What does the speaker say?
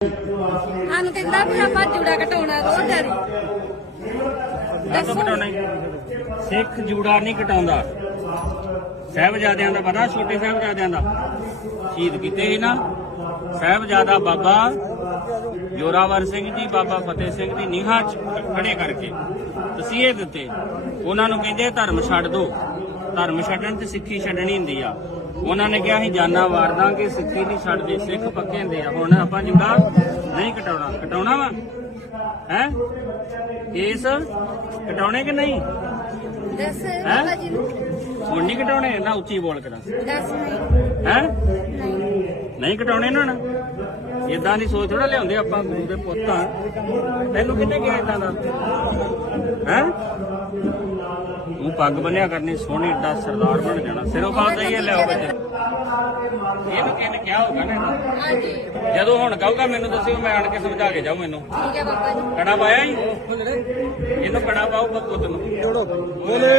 ਸਾਨੂੰ ਕਹਿੰਦਾ ਵੀ ਆਪਾਂ ਜੂੜਾ ਘਟਾਉਣਾ ਰੋਜ਼ ਡੈਡੀ। ਦੱਸੋ। ਕਟਾਉਣਾ ਹੀ? ਸਿੱਖ ਜੂੜਾ ਨਹੀਂ ਕਟਾਉਂਦਾ। ਸਾਹਿਬਜ਼ਾਦਿਆਂ ਦਾ ਪਤਾ ਛੋਟੇ ਸਾਹਿਬਜ਼ਾਦਿਆਂ ਦਾ। ਸ਼ਹੀਦ ਕੀਤੇ ਸੀ ਨਾ। ਸਾਹਿਬਜ਼ਾਦਾ ਬਾਬਾ ਜੋਰਾਵਰ ਸਿੰਘ ਜੀ ਬਾਬਾ ਫਤਿਹ ਸਿੰਘ ਦੀ ਨੀਹਾਂ 'ਚ ਖੜੇ ਕਰਕੇ ਤਸੀਹੇ ਦਿੱਤੇ। ਉਹਨਾਂ ਨੂੰ ਕਹਿੰਦੇ ਧਰਮ ਛੱਡ ਦਿਓ ਧਰਮ ਛੱਡਣ ਤੇ ਸਿੱਖੀ ਛੱਡਣੀ ਹੁੰਦੀ ਆ। ਉਹਨਾਂ ਨੇ ਕਿਹਾ ਅਸੀਂ ਜਾਨਾਂ ਵਾਰ ਦਾਂਗੇ ਸਿੱਖੀ ਨਹੀਂ ਛੱਡਦੇ ਸਿੱਖ ਪੱਕੇ ਹੁੰਦੇ ਆ। ਹੁਣ ਆਪਾਂ ਜੂੜਾ ਨਹੀਂ ਕਟਾਉਣਾ। ਕਟਾਉਣਾ ਵਾ? ਹੈ? ਕੇਸ ਕਟਾਉਣੇ ਕਿ ਨਹੀਂ? ਦੱਸ ਹੈਂ? ਬਾਬਾ ਜੀ ਨੂੰ। ਹੁਣ ਨਹੀਂ ਕਟਾਉਣੇ? ਨਾ ਉੱਚੀ ਬੋਲ ਕੇ ਦੱਸ। ਦੱਸ ਨਹੀਂ। ਹੈ? ਨਹੀਂ। ਕਟਾਉਣੇ ਨਾ? ਹੁਣ ਇਦਾਂ ਦੀ ਸੋਚ ਥੋੜਾ ਲਿਆਉਂਦੇ ਆਪਾਂ ਗੁਰੂ ਦੇ ਪੁੱਤ। ਤੈਨੂੰ ਕਿੰਨੇ ਕਿਹਾ ਇਦਾਂ ਦਾ? ਹੈ? ਤੂੰ ਪੱਗ ਬੰਨਿਆ ਕਰਨੀ ਸੋਹਣੀ ਏਡਾ ਸਰਦਾਰ ਬਣ ਜਾਣਾ। ਸਿਰੋਂ ਪਾਉਂਦਾ ਹੀ ਇਹ ਲਿਆਓ ਬੱਚੇ ਇਹਨੂੰ ਕਿਹਨੇ ਕਿਹਾ ਹੋਗਾ ਨਾ? ਹਾਂਜੀ। ਜਦੋਂ ਹੁਣ ਕਹੂਗਾ ਮੈਨੂੰ ਦੱਸਿਓ ਮੈਂ ਆਣ ਕੇ ਸਮਝਾ ਕੇ ਜਾਊ ਮੈਨੂੰ ਠੀਕ ਹੈ ਬਾਬਾ ਜੀ। ਕੜਾ ਪਾਇਆ ਹੀ ਇਹਨੂੰ ਕੜਾ ਪਾਓ ਪੁੱਤ ਨੂੰ ਬੋਲੇ।